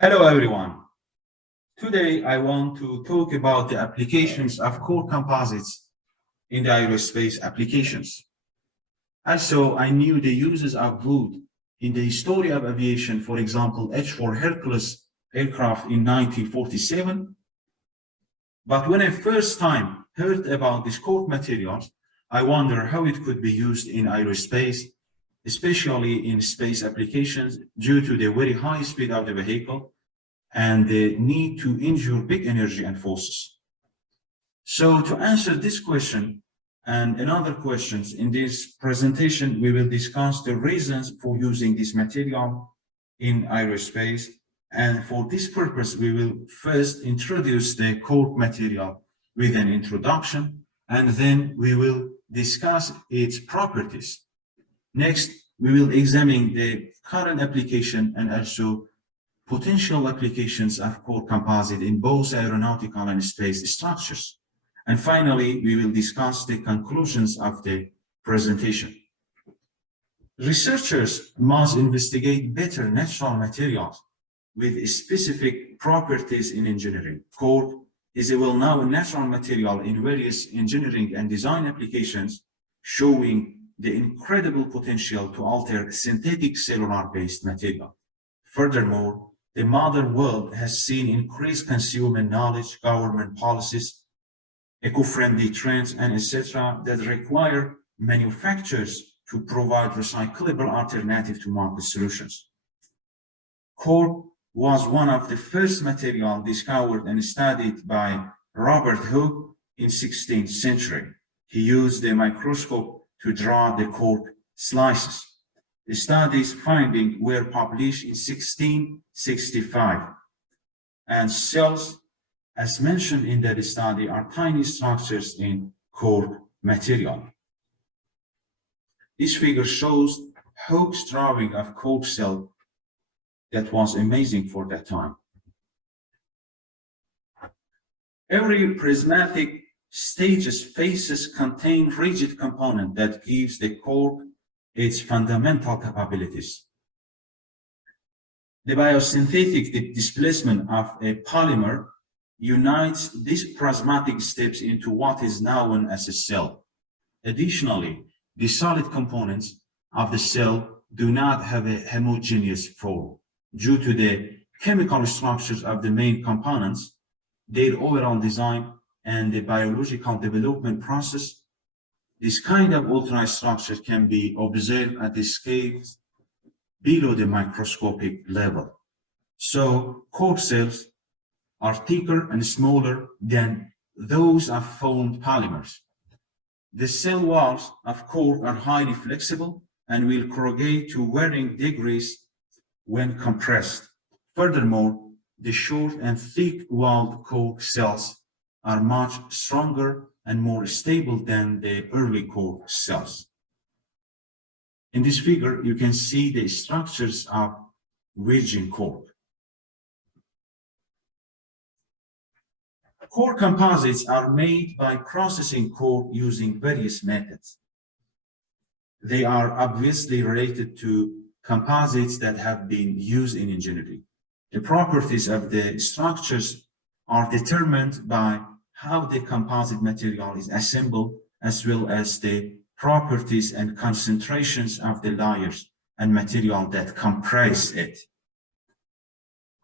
Hello everyone. Today I want to talk about the applications of core composites in the aerospace applications. Also, I knew the uses of wood in the history of aviation, for example, H-4 Hercules aircraft in 1947. But when I first time heard about these core materials, I wonder how it could be used in aerospace, especially in space applications due to the very high speed of the vehicle and the need to endure big energy and forces. So to answer this question and another questions in this presentation, we will discuss the reasons for using this material in aerospace. And for this purpose, we will first introduce the core material with an introduction, and then we will discuss its properties. Next, we will examine the current application and also potential applications of core composite in both aeronautical and space structures. And finally, we will discuss the conclusions of the presentation. Researchers must investigate better natural materials with specific properties in engineering. Core is a well-known natural material in various engineering and design applications, showing the incredible potential to alter synthetic cellular-based material. Furthermore, the modern world has seen increased consumer knowledge, government policies, eco-friendly trends, and etc. that require manufacturers to provide recyclable alternative to market solutions. Core was one of the first materials discovered and studied by Robert Hooke in 16th century. He used a microscope to draw the cork slices. The study's findings were published in 1665, and cells, as mentioned in the study, are tiny structures in core material. This figure shows Hooke's drawing of cork cell that was amazing for that time. Every prismatic stage's faces contain rigid component that gives the cork its fundamental capabilities. The biosynthetic displacement of a polymer unites these prismatic steps into what is known as a cell. Additionally, the solid components of the cell do not have a homogeneous form. Due to the chemical structures of the main components, their overall design, and the biological development process, this kind of ultra-structure can be observed at the scales below the microscopic level. So cork cells are thicker and smaller than those of formed polymers. The cell walls of cork are highly flexible and will corrugate to varying degrees when compressed. Furthermore, the short and thick-walled cork cells are much stronger and more stable than the early cork cells. In this figure, you can see the structures of virgin cork. Core composites are made by processing cork using various methods. They are obviously related to composites that have been used in engineering. The properties of the structures are determined by how the composite material is assembled, as well as the properties and concentrations of the layers and material that comprise it.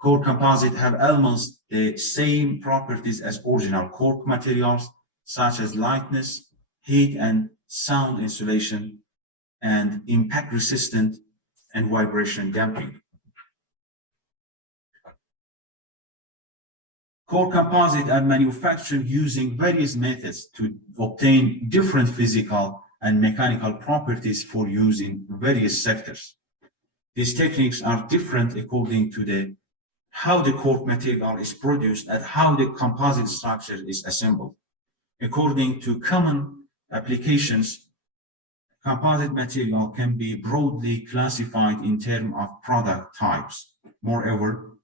Core composites have almost the same properties as original cork materials, such as lightness, heat and sound insulation, and impact resistant and vibration damping. Core composites are manufactured using various methods to obtain different physical and mechanical properties for use in various sectors. These techniques are different according to how the cork material is produced and how the composite structure is assembled. According to common applications, composite material can be broadly classified in terms of product types. Moreover,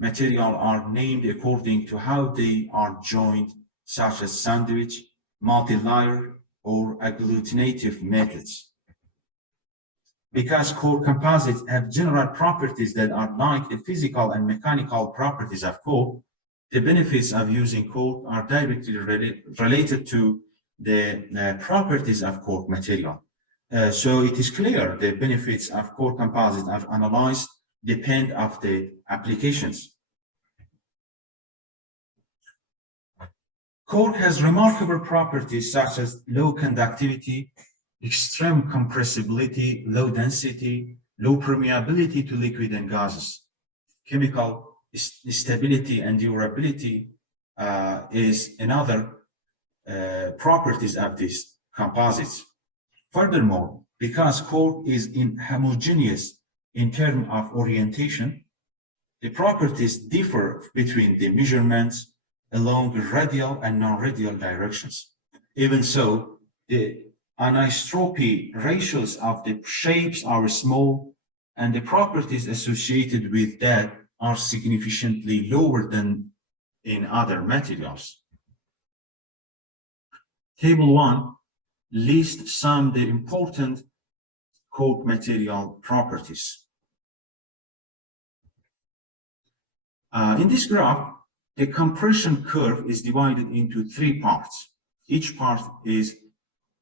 materials are named according to how they are joined, such as sandwich, multi-layer, or agglutinative methods. Because core composites have general properties that are like the physical and mechanical properties of cork, the benefits of using cork are directly related to the properties of cork material. So it is clear the benefits of core composites are analyzed depend on the applications. Cork has remarkable properties such as low conductivity, extreme compressibility, low density, low permeability to liquid and gases. Chemical stability and durability is another properties of these composites. Furthermore, because cork is inhomogeneous in terms of orientation, the properties differ between the measurements along radial and non-radial directions. Even so, the anisotropy ratios of the shapes are small, and the properties associated with that are significantly lower than in other materials. Table 1 lists some of the important cork material properties. In this graph, the compression curve is divided into 3 parts. Each part is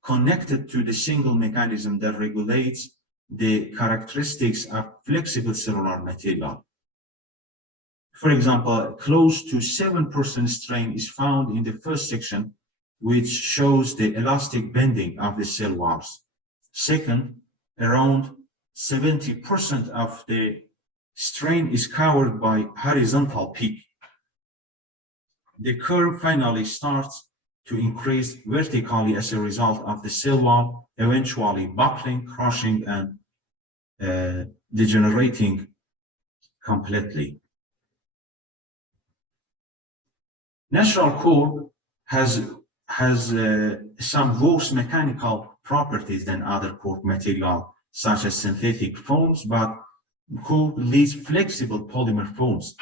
connected to the single mechanism that regulates the characteristics of flexible cellular material. For example, close to 7% strain is found in the first section, which shows the elastic bending of the cell walls. Second, around 70% of the strain is covered by horizontal peak. The curve finally starts to increase vertically as a result of the cell wall eventually buckling, crushing, and degenerating completely. Natural cork has some worse mechanical properties than other cork material, such as synthetic foams, but cork leaves flexible polymer foams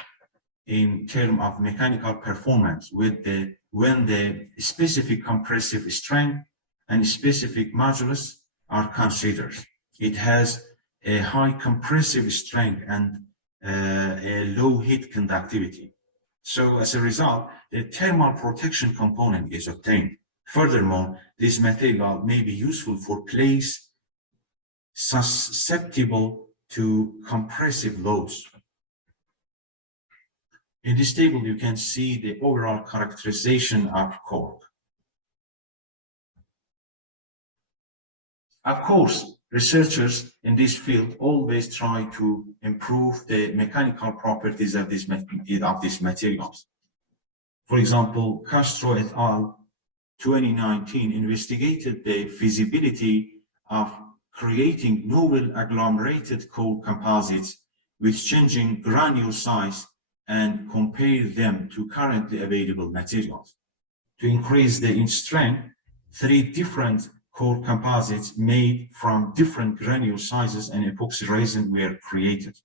in terms of mechanical performance when the specific compressive strength and specific modulus are considered. It has a high compressive strength and a low heat conductivity. So as a result, the thermal protection component is obtained. Furthermore, this material may be useful for clays susceptible to compressive loads. In this table, you can see the overall characterization of cork. Of course, researchers in this field always try to improve the mechanical properties of these materials. For example, Castro et al. 2019 investigated the feasibility of creating novel agglomerated cork composites with changing granule size and compare them to currently available materials. To increase the strength, 3 different cork composites made from different granule sizes and epoxy resin were created.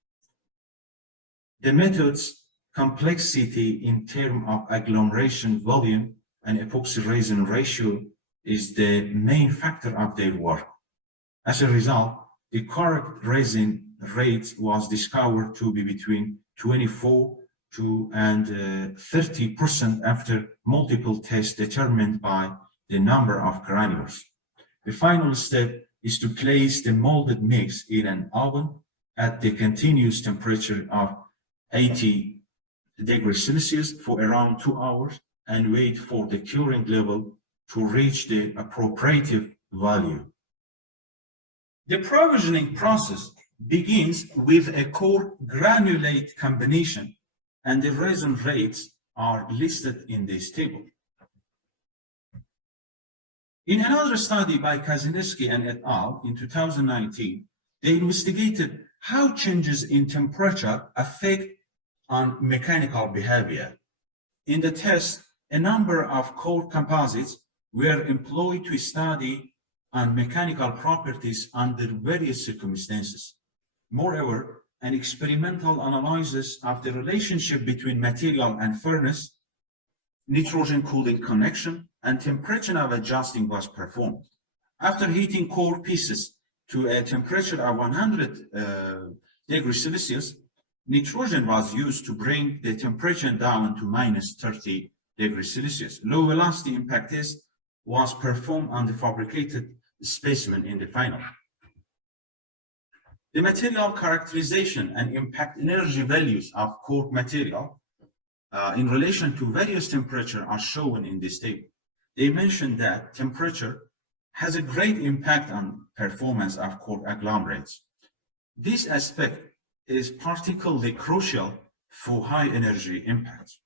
The method's complexity in terms of agglomeration volume and epoxy resin ratio is the main factor of their work. As a result, the correct resin rate was discovered to be between 24 and 30% after multiple tests determined by the number of granules. The final step is to place the molded mix in an oven at the continuous temperature of 80 degrees Celsius for around 2 hours and wait for the curing level to reach the appropriate value. The provisioning process begins with a cork granulate combination, and the resin rates are listed in this table. In another study by Kazinski and et al. In 2019, they investigated how changes in temperature affect on mechanical behavior. In the test, a number of cork composites were employed to study on mechanical properties under various circumstances. Moreover, an experimental analysis of the relationship between material and furnace, nitrogen cooling connection, and temperature of adjusting was performed. After heating cork pieces to a temperature of 100 degrees Celsius, nitrogen was used to bring the temperature down to minus 30 degrees Celsius. Low velocity impact test was performed on the fabricated specimen in the final. The material characterization and impact energy values of cork material in relation to various temperatures are shown in this table. They mention that temperature has a great impact on performance of cork agglomerates. This aspect is particularly crucial for high energy impacts.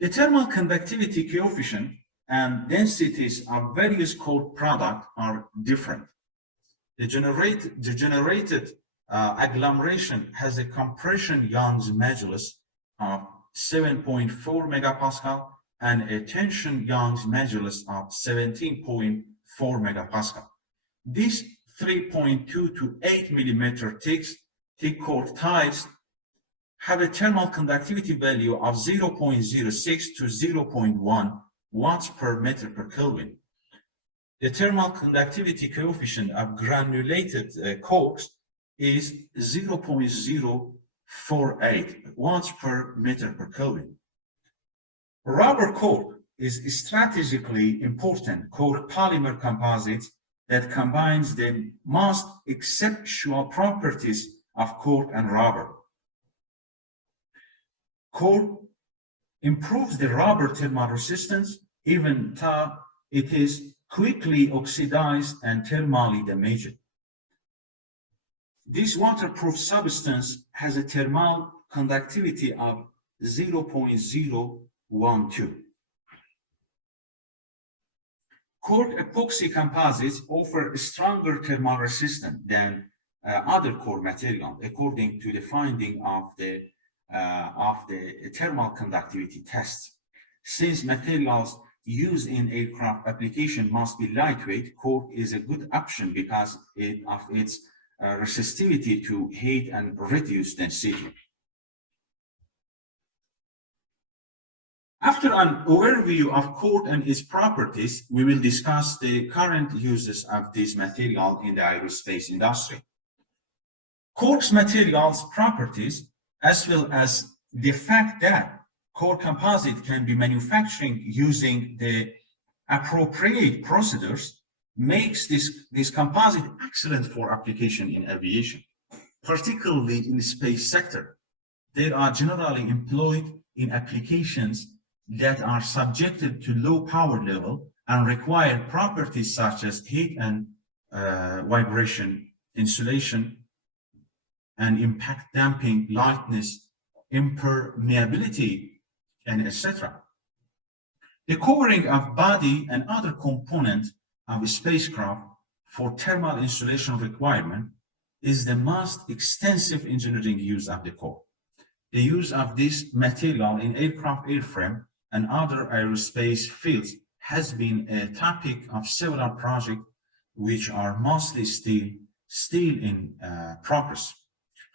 The thermal conductivity coefficient and densities of various cork products are different. The generated agglomeration has a compression Young's modulus of 7.4 megapascal and a tension Young's modulus of 17.4 megapascal. These 3.2 to 8 millimeter thick cork tiles have a thermal conductivity value of 0.06 to 0.1 watts per meter per Kelvin. The thermal conductivity coefficient of granulated corks is 0.048 watts per meter per Kelvin. Rubber cork is strategically important cork polymer composite that combines the most exceptional properties of cork and rubber. Cork improves the rubber thermal resistance even though it is quickly oxidized and thermally damaged. This waterproof substance has a thermal conductivity of 0.012. Cork epoxy composites offer a stronger thermal resistance than other cork materials, according to the finding of the thermal conductivity test. Since materials used in aircraft application must be lightweight, cork is a good option because of its resistivity to heat and reduced density. After an overview of cork and its properties, we will discuss the current uses of this material in the aerospace industry. Cork's materials properties, as well as the fact that cork composite can be manufactured using the appropriate procedures, makes this composite excellent for application in aviation, particularly in the space sector. They are generally employed in applications that are subjected to low power level and require properties such as heat and vibration, insulation, and impact damping, lightness, impermeability, and etc. The covering of body and other components of a spacecraft for thermal insulation requirement is the most extensive engineering use of the cork. The use of this material in aircraft airframe and other aerospace fields has been a topic of several projects which are mostly still in progress.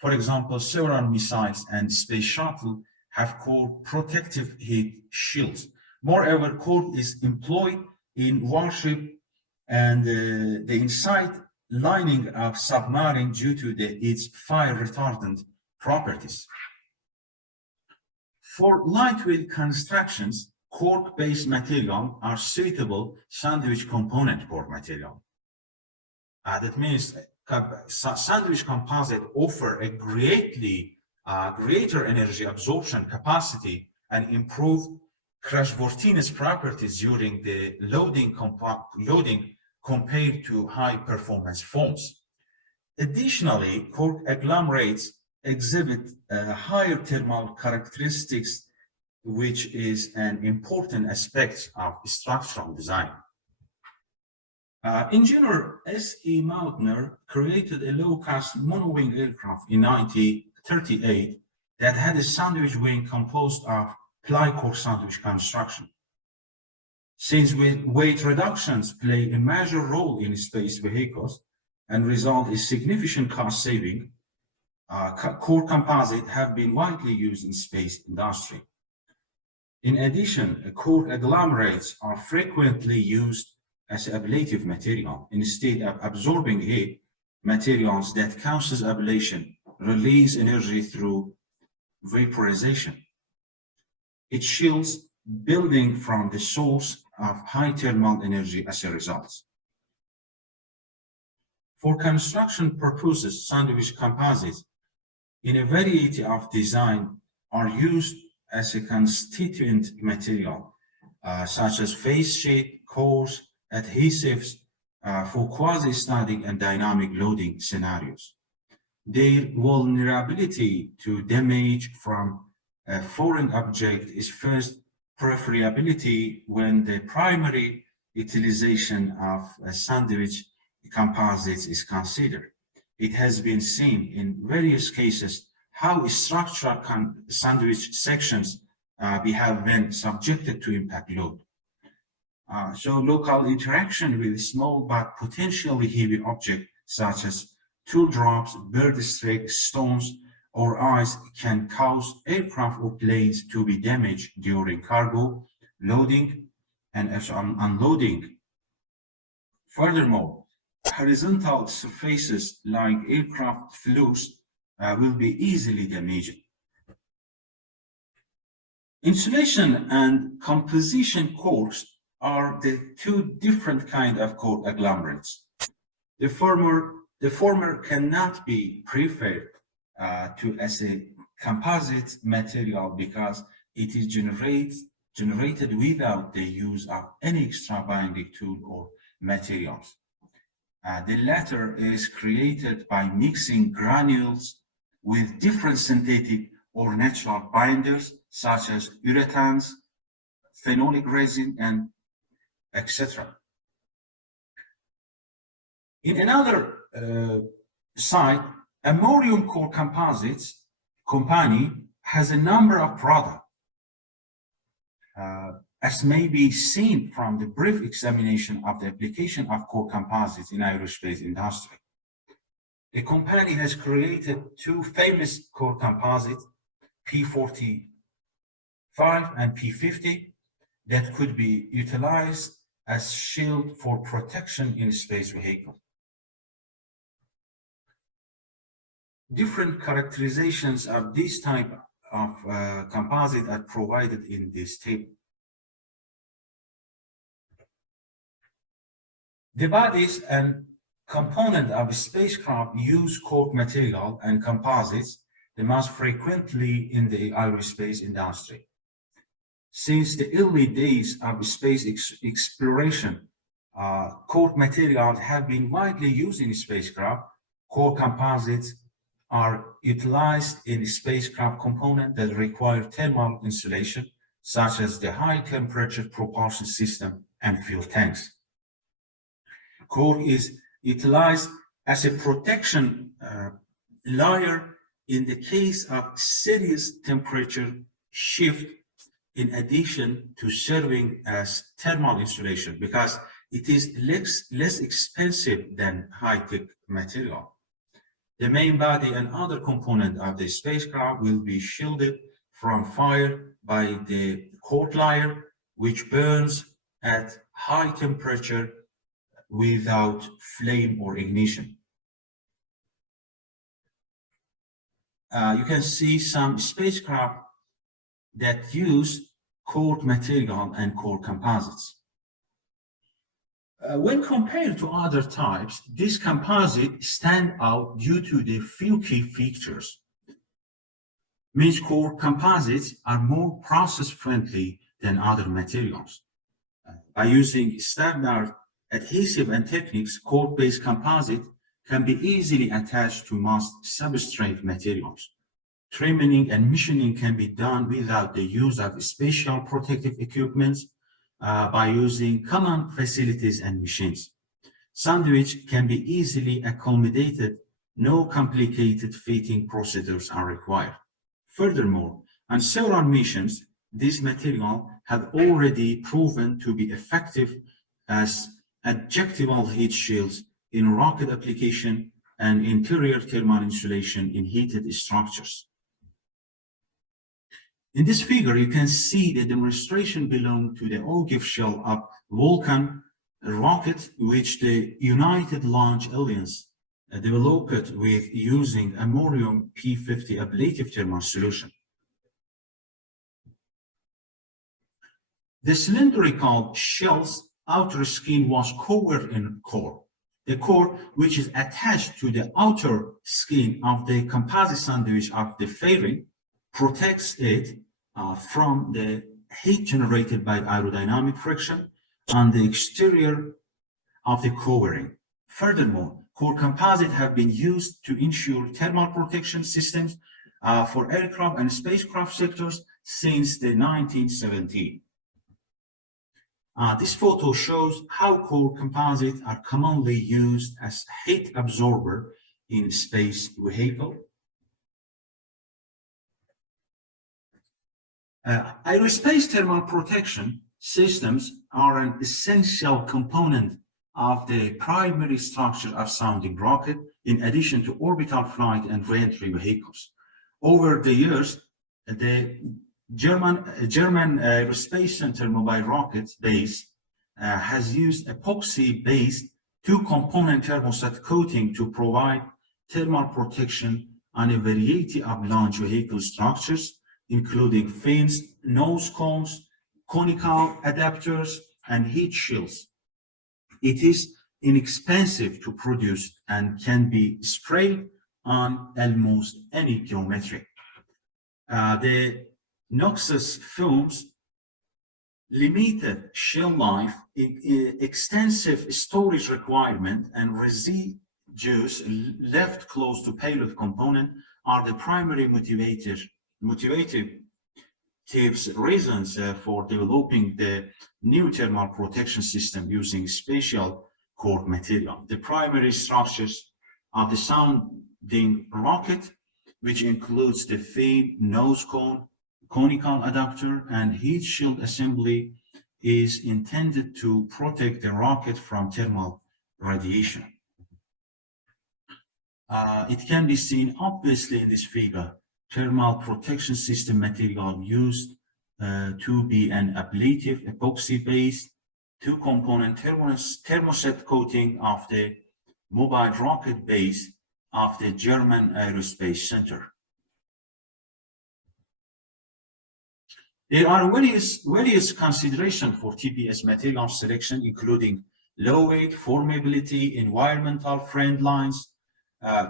For example, several missiles and space shuttle have cork protective heat shields. Moreover, cork is employed in warship and the inside lining of submarine due to its fire retardant properties. For lightweight constructions, cork-based material are suitable sandwich component cork material. That means sandwich composite offer a greater energy absorption capacity and improve crashworthiness properties during the loading compared to high performance foams. Additionally, cork agglomerates exhibit higher thermal characteristics, which is an important aspect of structural design. Engineer S.E. Mautner created a low-cost monowing aircraft in 1938 that had a sandwich wing composed of ply cork sandwich construction. Since weight reductions play a major role in space vehicles and result in significant cost saving, cork composite have been widely used in space industry. In addition, cork agglomerates are frequently used as ablative material. Instead of absorbing heat, materials that causes ablation release energy through vaporization. It shields building from the source of high thermal energy as a result. For construction purposes, sandwich composites in a variety of design are used as a constituent material, such as face sheet, cores, adhesives for quasi-static and dynamic loading scenarios. Their vulnerability to damage from a foreign object is first preferability when the primary utilization of a sandwich composites is considered. It has been seen in various cases how structural sandwich sections behave when subjected to impact load. So local interaction with small but potentially heavy objects such as tool drops, bird streaks, stones, or ice can cause aircraft or planes to be damaged during cargo loading and unloading. Furthermore, horizontal surfaces like aircraft floors will be easily damaged. Insulation and composition corks are the two different kinds of cork agglomerates. The former cannot be preferred to as a composite material because it is generated without the use of any extra binding tool or materials. The latter is created by mixing granules with different synthetic or natural binders such as urethanes, phenolic resin, and etc. In another side, Ammonium Core Composites company has a number of products, as may be seen from the brief examination of the application of core composites in aerospace industry. The company has created two famous core composites, P45 and P50, that could be utilized as shield for protection in space vehicles. Different characterizations of this type of composite are provided in this table. The bodies and components of spacecraft use cork material and composites the most frequently in the aerospace industry. Since the early days of space exploration, cork materials have been widely used in spacecraft. Cork composites are utilized in spacecraft components that require thermal insulation, such as the high temperature propulsion system and fuel tanks. Cork is utilized as a protection layer in the case of serious temperature shift, in addition to serving as thermal insulation because it is less expensive than high-tech material. The main body and other components of the spacecraft will be shielded from fire by the cork layer, which burns at high temperature without flame or ignition. You can see some spacecraft that use cork material and cork composites. When compared to other types, this composite stands out due to the few key features. Means cork composites are more process-friendly than other materials. By using standard adhesive and techniques, cork-based composite can be easily attached to most substrate materials. Trimming and machining can be done without the use of special protective equipment by using common facilities and machines. Sandwich can be easily accommodated. No complicated fitting procedures are required. Furthermore, on several missions, these materials have already proven to be effective as adjectival heat shields in rocket application and interior thermal insulation in heated structures. In this figure, you can see the demonstration belonging to the ogive shell of Vulcan rocket which the United Launch Alliance developed with using ammonium P50 ablative thermal solution. The cylindrical shell's outer skin was covered in core. The core, which is attached to the outer skin of the composite sandwich of the fairing, protects it from the heat generated by aerodynamic friction on the exterior of the covering. Furthermore, core composites have been used to ensure thermal protection systems for aircraft and spacecraft sectors since the 1970s. This photo shows how core composites are commonly used as heat absorber in space vehicle. Aerospace thermal protection systems are an essential component of the primary structure of sounding rocket, in addition to orbital flight and re-entry vehicles. Over the years, the German Aerospace Center mobile rocket base has used epoxy-based two-component thermoset coating to provide thermal protection on a variety of launch vehicle structures, including fins, nose cones, conical adapters, and heat shields. It is inexpensive to produce and can be sprayed on almost any geometry. The Noxus films limited shell life, extensive storage requirement, and residues left close to payload component are the primary motivative reasons for developing the new thermal protection system using special core material. The primary structures of the sounding rocket, which includes the fin, nose cone, conical adapter, and heat shield assembly, is intended to protect the rocket from thermal radiation. It can be seen obviously in this figure. Thermal protection system material used to be an ablative epoxy-based two-component thermoset coating of the mobile rocket base of the German Aerospace Center. There are various considerations for TPS material selection, including low weight, formability, environmental friend lines,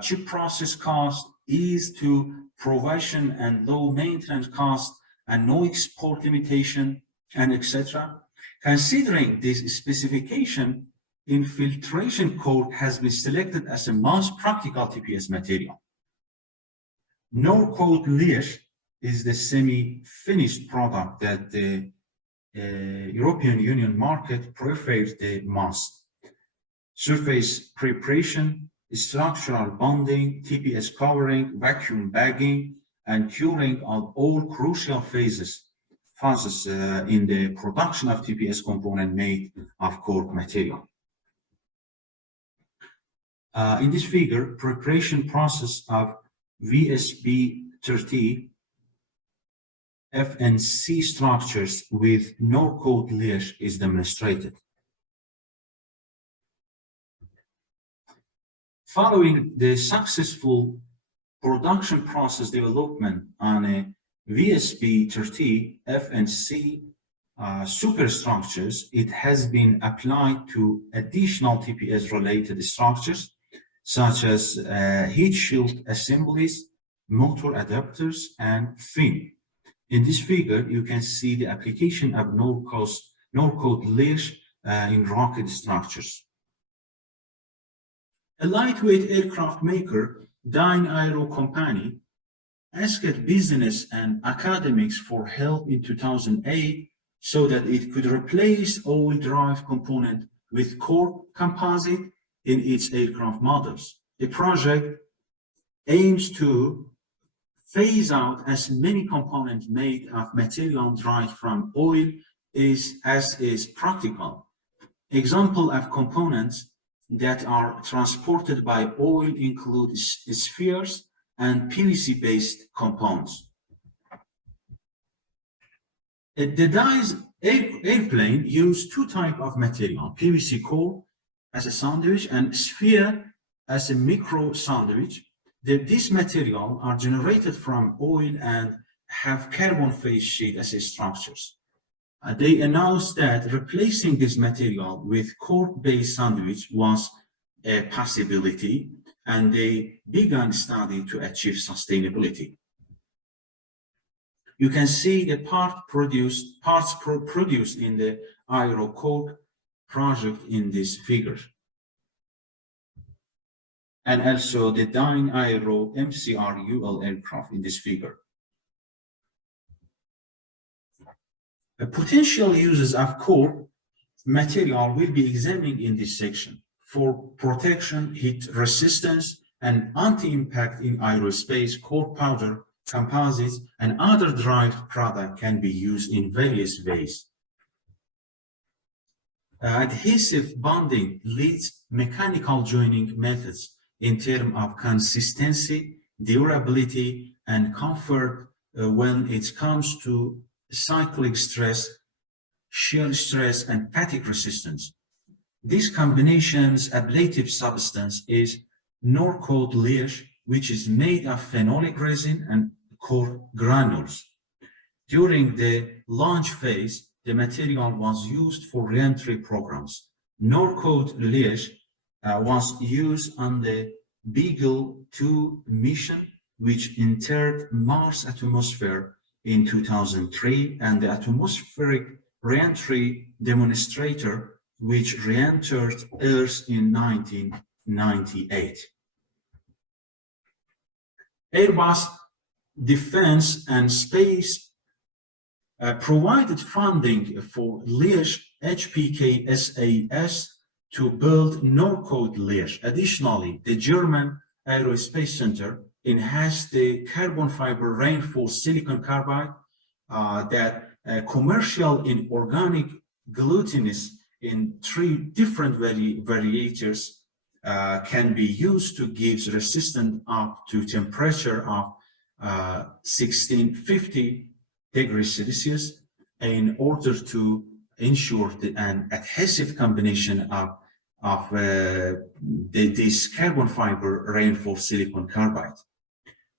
chip process cost, ease to provision and low maintenance cost, and no export limitation, and etc. Considering this specification, infiltration cork has been selected as a most practical TPS material. No-coat layer is the semi-finished product that the European Union market prefers the most. Surface preparation, structural bonding, TPS covering, vacuum bagging, and curing are all crucial phases in the production of TPS component made of cork material. In this figure, preparation process of VSB30 F&C structures with no-coat layer is demonstrated. Following the successful production process development on a VSB30 F&C superstructures, it has been applied to additional TPS-related structures, such as heat shield assemblies, motor adapters, and fin. In this figure, you can see the application of no-coat layers in rocket structures. A lightweight aircraft maker, Dyne Aero Company, asked business and academics for help in 2008 so that it could replace oil drive component with core composite in its aircraft models. The project aims to phase out as many components made of material derived from oil as is practical. Example of components that are transported by oil include spheres and PVC-based compounds. The DICE airplane used two types of material, PVC core as a sandwich and sphere as a micro sandwich. These materials are generated from oil and have carbon phase sheet as structures. They announced that replacing this material with cork-based sandwich was a possibility, and they began study to achieve sustainability. You can see the parts produced in the ECOCORK project in this figure. And also the Dyne Aero MCR-UL aircraft in this figure. The potential uses of core material will be examined in this section. For protection, heat resistance, and anti-impact in aerospace, core powder, composites, and other derived products can be used in various ways. Adhesive bonding leads mechanical joining methods in terms of consistency, durability, and comfort when it comes to cyclic stress, shear stress, and fatigue resistance. This combination's ablative substance is Norcoat liège, which is made of phenolic resin and core granules. During the launch phase, the material was used for re-entry programs. Norcoat liège was used on the Beagle 2 mission, which entered Mars atmosphere in 2003, and the atmospheric re-entry demonstrator, which re-entered Earth in 1998. Airbus Defence and Space provided funding for Liège HPK SAS to build Norcoat Liège. Additionally, the German Aerospace Center enhanced the carbon fiber reinforced silicon carbide that commercial in organic glutinous in 3 different variators can be used to give resistance up to temperature of 1650 degrees Celsius in order to ensure an adhesive combination of this carbon fiber reinforced silicon carbide.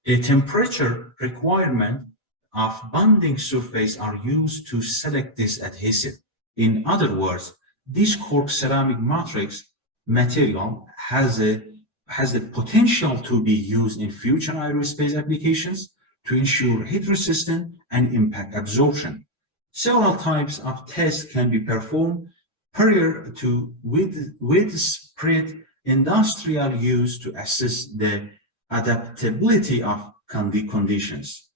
The temperature requirement of bonding surface are used to select this adhesive. In other words, this cork ceramic matrix material has the potential to be used in future aerospace applications to ensure heat resistance and impact absorption. Several types of tests can be performed prior to widespread industrial use to assess the adaptability of conditions.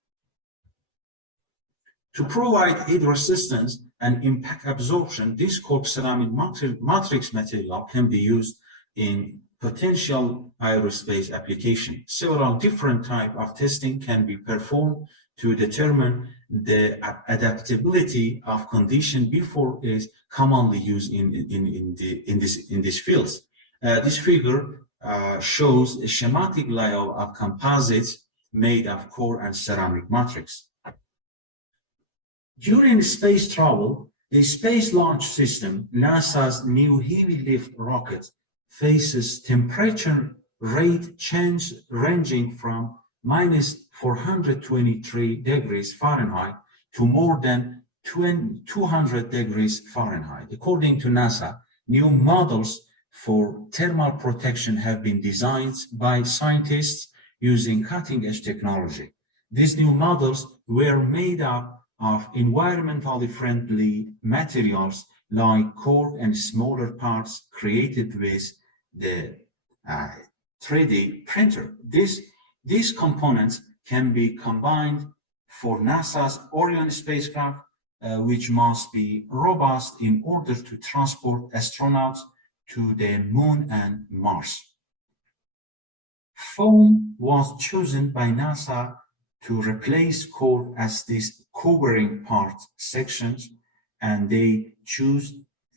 To provide heat resistance and impact absorption, this cork ceramic matrix material can be used in potential aerospace application. Several different types of testing can be performed to determine the adaptability of condition before it is commonly used in these fields. This figure shows a schematic layout of composites made of core and ceramic matrix. During space travel, the Space Launch System, NASA's new heavy lift rocket, faces temperature rate change ranging from -423 degrees Fahrenheit to more than 200 degrees Fahrenheit. According to NASA, new models for thermal protection have been designed by scientists using cutting-edge technology. These new models were made up of environmentally friendly materials like cork and smaller parts created with the 3D printer. These components can be combined for NASA's Orion spacecraft, which must be robust in order to transport astronauts to the Moon and Mars. Foam was chosen by NASA to replace cork as these covering part sections, and they choose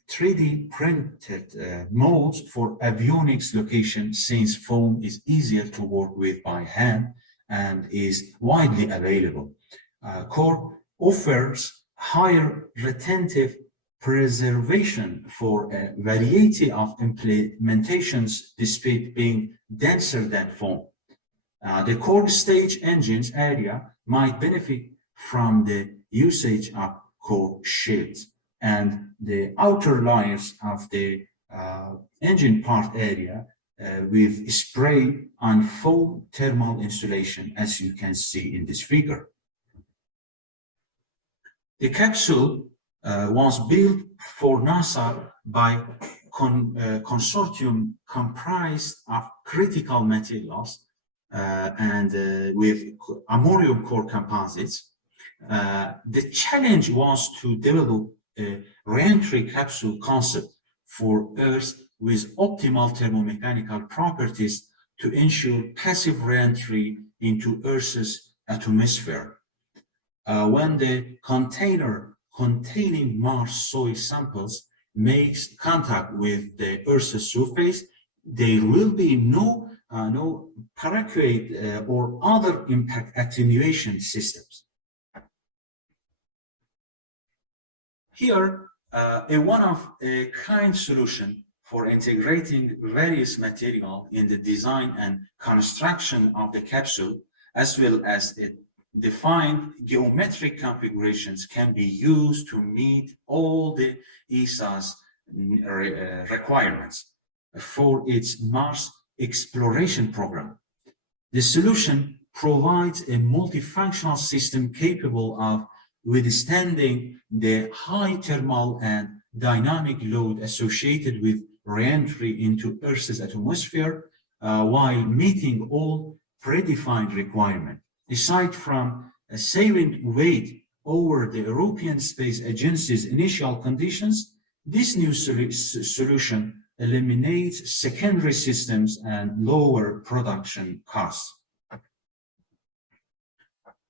3D printed molds for avionics location, since foam is easier to work with by hand and is widely available. Cork offers higher retentive preservation for a variety of implementations despite being denser than foam. The core stage engines area might benefit from the usage of core shields, and the outer layers of the engine part area with spray on foam thermal insulation, as you can see in this figure. The capsule was built for NASA by consortium comprised of critical materials and with ammonium core composites. The challenge was to develop a re-entry capsule concept for Earth with optimal thermomechanical properties to ensure passive re-entry into Earth's atmosphere. When the container containing Mars soil samples makes contact with the Earth's surface, there will be no paraquat or other impact attenuation systems. Here, a one-of-a-kind solution for integrating various material in the design and construction of the capsule, as well as its defined geometric configurations, can be used to meet all the ESA's requirements for its Mars exploration program. The solution provides a multifunctional system capable of withstanding the high thermal and dynamic load associated with re-entry into Earth's atmosphere while meeting all predefined requirements. Aside from saving weight over the European Space Agency's initial conditions, this new solution eliminates secondary systems and lower production costs.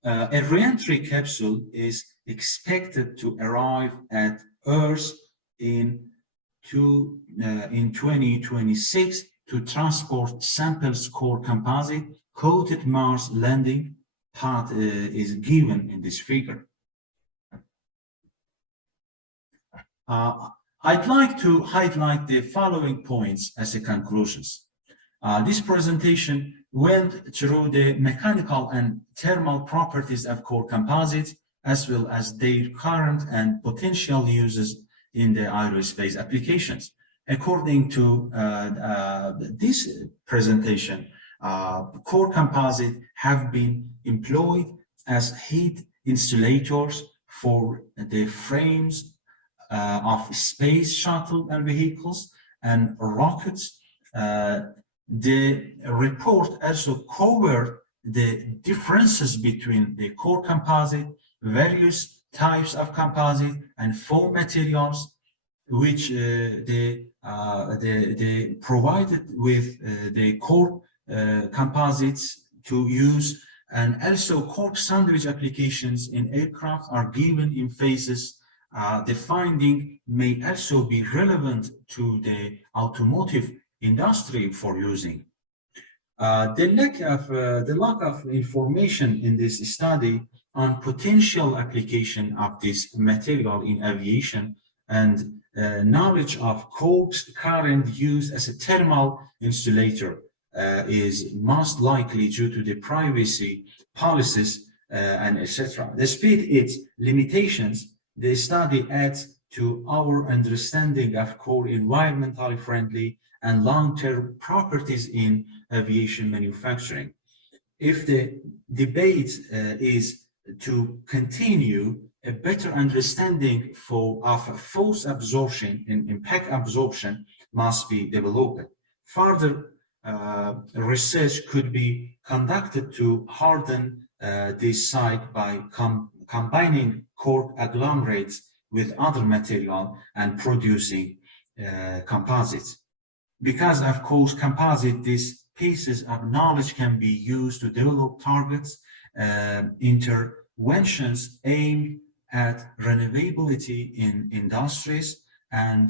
A re-entry capsule is expected to arrive at Earth in 2026 to transport samples core composite coated Mars landing path is given in this figure. I'd like to highlight the following points as the conclusions. This presentation went through the mechanical and thermal properties of core composites, as well as their current and potential uses in the aerospace applications. According to this presentation, core composites have been employed as heat insulators for the frames of space shuttle and vehicles and rockets. The report also covered the differences between the core composite, various types of composite, and foam materials, which they provided with the core composites to use, and also cork sandwich applications in aircraft are given in phases. The finding may also be relevant to the automotive industry for using. The lack of information in this study on potential application of this material in aviation and knowledge of cork's current use as a thermal insulator is most likely due to the privacy policies and etc. Despite its limitations, the study adds to our understanding of core environmentally friendly and long-term properties in aviation manufacturing. If the debate is to continue, a better understanding of force absorption and impact absorption must be developed. Further research could be conducted to harden this site by combining cork agglomerates with other material and producing composites. Because of course composite, these pieces of knowledge can be used to develop targets, interventions aimed at renewability in industries, and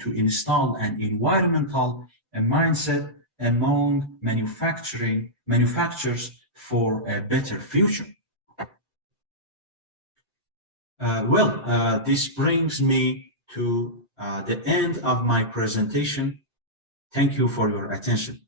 to install an environmental mindset among manufacturers for a better future. This brings me to the end of my presentation. Thank you for your attention.